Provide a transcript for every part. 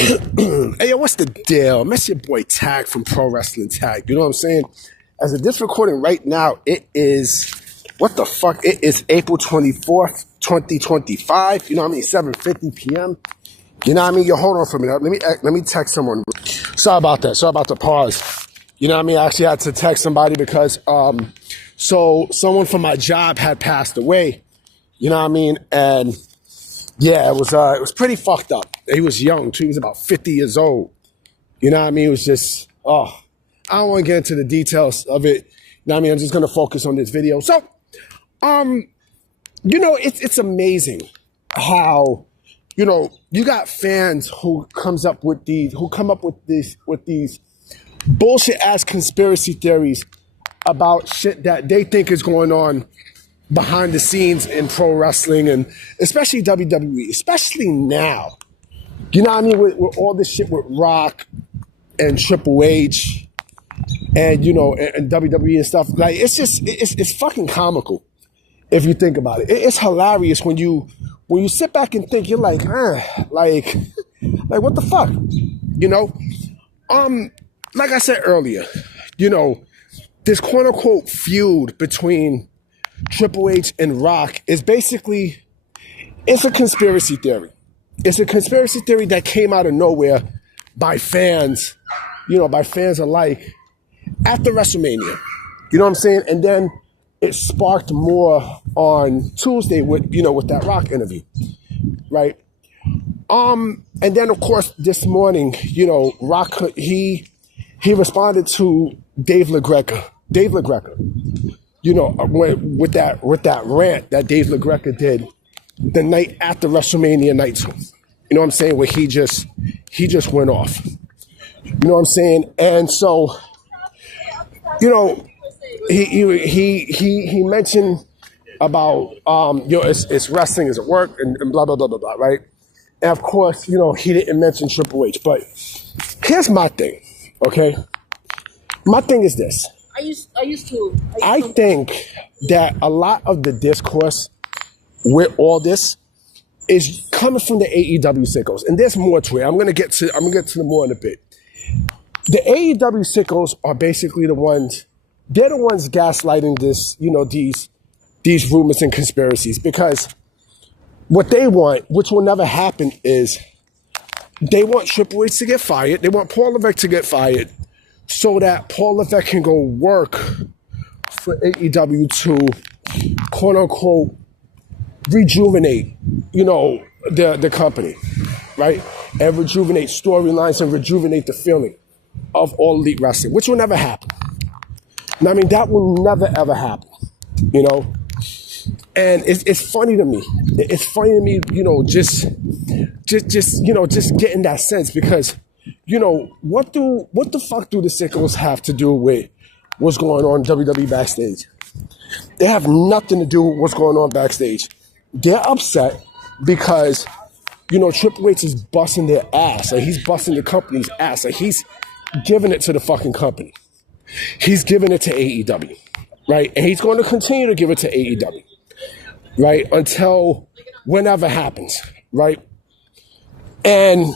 Hey, yo, what's the deal? Miss your boy Tag from Pro Wrestling Tag. You know what I'm saying? As of this recording right now, it is, what the fuck? It is April 24th, 2025. You know what I mean? 7:50 p.m. You know what I mean? Yo, hold on for a minute. Let me text someone. Sorry about that. Sorry about the pause. You know what I mean? I actually had to text somebody because, so someone from my job had passed away. You know what I mean? And yeah, it was pretty fucked up. He was young too. He was about 50 years old. You know what I mean? It was just, I don't want to get into the details of it. You know what I mean? I'm just going to focus on this video. So, you know, it's amazing how, you know, you got fans who come up with these bullshit ass conspiracy theories about shit that they think is going on behind the scenes in pro wrestling, and especially WWE, especially now. You know what I mean? With all this shit with Rock and Triple H and, you know, and WWE and stuff. Like, it's just, it's fucking comical if you think about it. It's hilarious when you sit back and think, you're like, like what the fuck? You know? Like I said earlier, you know, this quote unquote feud between Triple H and Rock is basically, it's a conspiracy theory. It's a conspiracy theory that came out of nowhere by fans, you know, by fans alike after WrestleMania. You know what I'm saying? And then it sparked more on Tuesday with, you know, with that Rock interview, right? And then of course this morning, you know, Rock, he responded to Dave LaGreca. You know, with that rant that Dave LaGreca did the night after WrestleMania night 2. You know what I'm saying? Where he just went off. You know what I'm saying? And so, you know, he mentioned about you know, it's wrestling, is it work, and blah blah blah blah blah, right? And of course, you know, he didn't mention Triple H. But here's my thing, okay? My thing is this. I think that a lot of the discourse with all this is coming from the AEW Sickos, and there's more to it. I'm gonna get to the more in a bit. The AEW Sickos are basically the ones. They're the ones gaslighting this, you know, these rumors and conspiracies, because what they want, which will never happen, is they want Triple H to get fired. They want Paul Levesque to get fired, so that Paul Levesque can go work for AEW to, quote unquote, rejuvenate, you know, the company, right? And rejuvenate storylines and rejuvenate the feeling of All Elite Wrestling, which will never happen. And I mean, that will never ever happen, you know? And it's funny to me. It's funny to me, you know, just you know, just getting that sense, because, you know, what the fuck do the Sickos have to do with what's going on in WWE Backstage? They have nothing to do with what's going on backstage. They're upset because, you know, Triple H is busting their ass. Like, he's busting the company's ass. Like, he's giving it to the fucking company. He's giving it to AEW, right? And he's going to continue to give it to AEW, right? Until whenever happens, right? And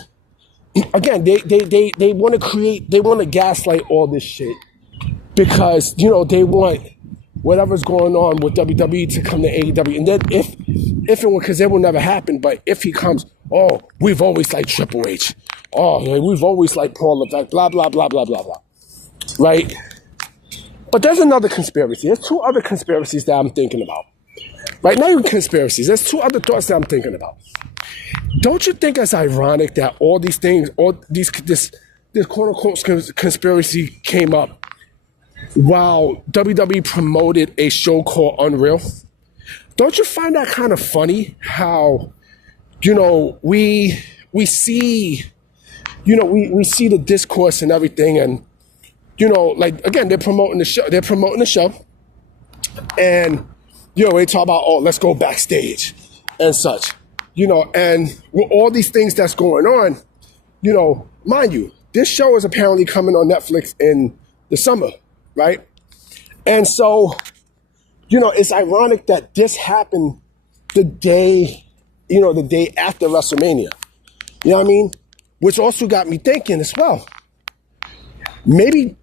again, they want to gaslight all this shit because, you know, they want whatever's going on with WWE to come to AEW. And then if and because it will never happen, but if he comes, oh, we've always liked Triple H. Oh, we've always liked Paul Levesque, blah, blah, blah, blah, blah, blah. Right? But there's another conspiracy. There's two other conspiracies that I'm thinking about. Right? Not even conspiracies. There's two other thoughts that I'm thinking about. Don't you think it's ironic that all these things, this quote-unquote conspiracy came up while WWE promoted a show called Unreal? Don't you find that kind of funny how, you know, we see, you know, we see the discourse and everything, and, you know, like, again, they're promoting the show, and, you know, they talk about, oh, let's go backstage and such. You know, and with all these things that's going on, you know, mind you, this show is apparently coming on Netflix in the summer, right? And so, you know, it's ironic that this happened the day after WrestleMania. You know what I mean? which also got me thinking as well. Maybe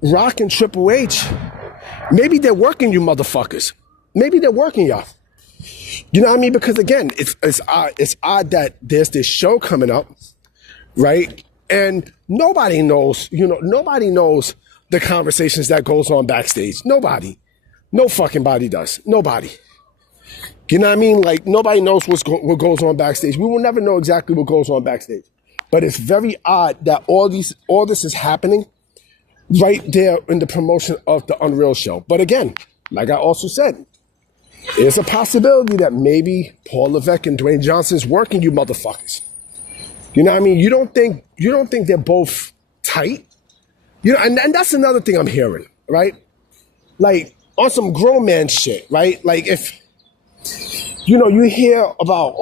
Rock and Triple H, maybe they're working you motherfuckers. Maybe they're working y'all. You know what I mean? Because again, it's odd that there's this show coming up, right? And nobody knows, nobody knows the conversations that goes on backstage. Nobody. No fucking body does. Nobody. You know what I mean? Like, nobody knows what goes on backstage. We will never know exactly what goes on backstage. But it's very odd that all this is happening right there in the promotion of the Unreal show. But again, like I also said, there's a possibility that maybe Paul Levesque and Dwayne Johnson's working you motherfuckers. You know what I mean? You don't think they're both tight? And that's another thing I'm hearing, right? Like, on some grown man shit, right? Like, if, you hear about,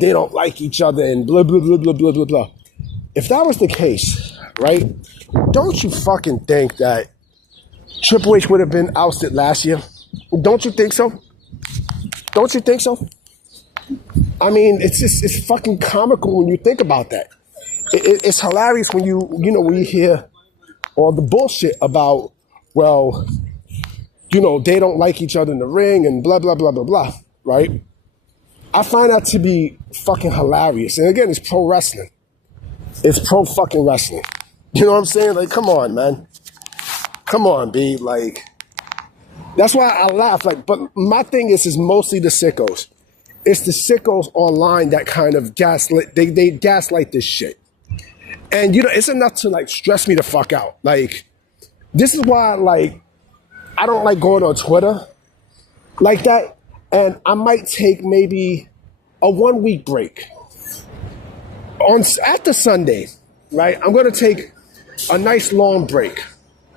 they don't like each other and blah, blah, blah, blah, blah, blah, blah. If that was the case, right, don't you fucking think that Triple H would have been ousted last year? Don't you think so? Don't you think so? I mean, it's fucking comical when you think about that. It's hilarious when when you hear all the bullshit about, they don't like each other in the ring and blah, blah, blah, blah, blah, right? I find that to be fucking hilarious. And again, it's pro wrestling. It's pro fucking wrestling. You know what I'm saying? Like, come on, man. Come on, B. Like, that's why I laugh. Like, but my thing is mostly the sickos. It's the sickos online that kind of gaslight. They gaslight this shit. And, it's enough to, like, stress me the fuck out. Like, this is why, like, I don't like going on Twitter like that. And I might take maybe a 1 week break. After Sunday, right, I'm going to take a nice long break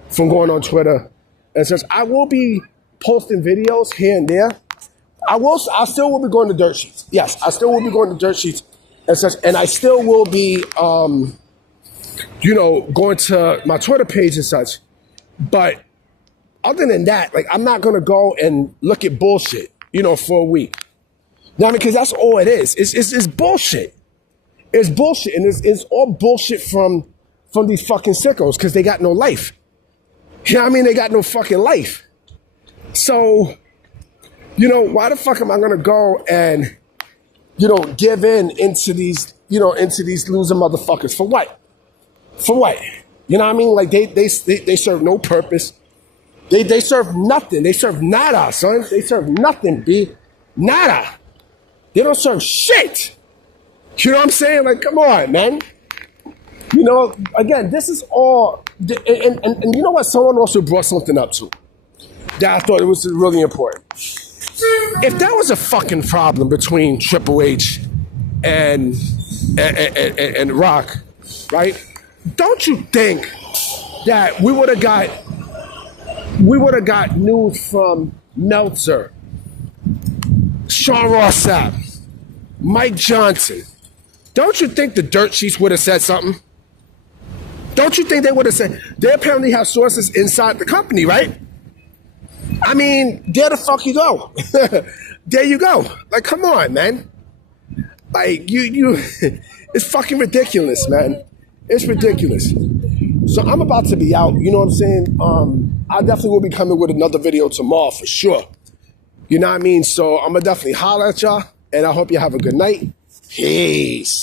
from going on Twitter. And since I will be posting videos here and there, I still will be going to dirt sheets. Yes, I still will be going to dirt sheets and such. And I still will be, going to my Twitter page and such. But other than that, like, I'm not going to go and look at bullshit, for a week. Now, because that's all it is. It's bullshit. It's bullshit. And it's all bullshit from these fucking sickos because they got no life. You know what I mean? They got no fucking life. So, why the fuck am I going to go and, give into these loser motherfuckers? For what? For what? You know what I mean? Like, they serve no purpose. They serve nothing. They serve nada, son. They serve nothing, B. Nada. They don't serve shit. You know what I'm saying? Like, come on, man. Again, this is all, and you know what? Someone also brought something up too that I thought it was really important. If there was a fucking problem between Triple H and Rock, right? Don't you think that we would have got news from Meltzer, Sean Ross Sapp, Mike Johnson? Don't you think the dirt sheets would have said something? Don't you think they would have said? They apparently have sources inside the company, right? I mean, there the fuck you go. There you go. Like, come on, man. Like, you it's fucking ridiculous, man. It's ridiculous. So I'm about to be out, you know what I'm saying? I definitely will be coming with another video tomorrow for sure. You know what I mean? So I'm gonna definitely holler at y'all, and I hope you have a good night. Peace.